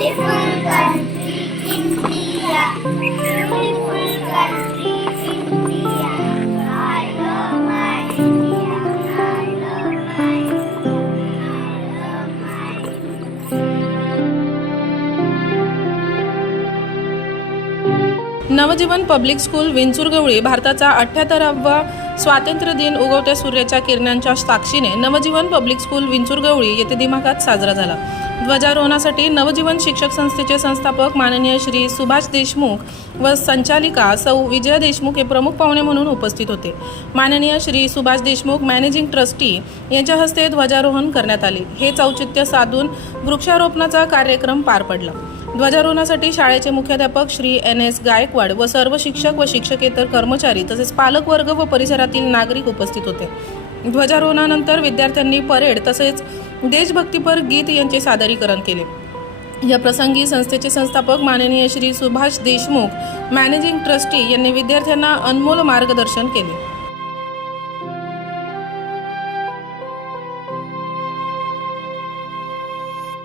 नवजीवन public school विंचुरगवळी भारताचा अठ्याहत्तरावा स्वातंत्र्य दिन उगवत्या सूर्याच्या किरणांच्या साक्षीने नवजीवन पब्लिक स्कूल विंचुरगवळी येथे दिमागात साजरा झाला. ध्वजारोहणासाठी नवजीवन शिक्षक संस्थेचे संस्थापक माननीय श्री सुभाष देशमुख व संचालिका सौ विजया देशमुख हे प्रमुख पाहुणे म्हणून उपस्थित होते. माननीय श्री सुभाष देशमुख मॅनेजिंग ट्रस्टी यांच्या हस्ते ध्वजारोहण करण्यात आले. हे औचित्य साधून वृक्षारोपणाचा कार्यक्रम पार पडला. ध्वजारोहणासाठी शाळेचे मुख्याध्यापक श्री एन एस गायकवाड व सर्व शिक्षक व शिक्षकेतर कर्मचारी तसेच पालकवर्ग व परिसरातील नागरिक उपस्थित होते. ध्वजारोहणानंतर विद्यार्थ्यांनी परेड तसेच देशभक्तीपर गीत यांचे सादरीकरण केले. या प्रसंगी संस्थेचे संस्थापक माननीय श्री सुभाष देशमुख मॅनेजिंग ट्रस्टी यांनी विद्यार्थ्यांना अनमोल मार्गदर्शन केले.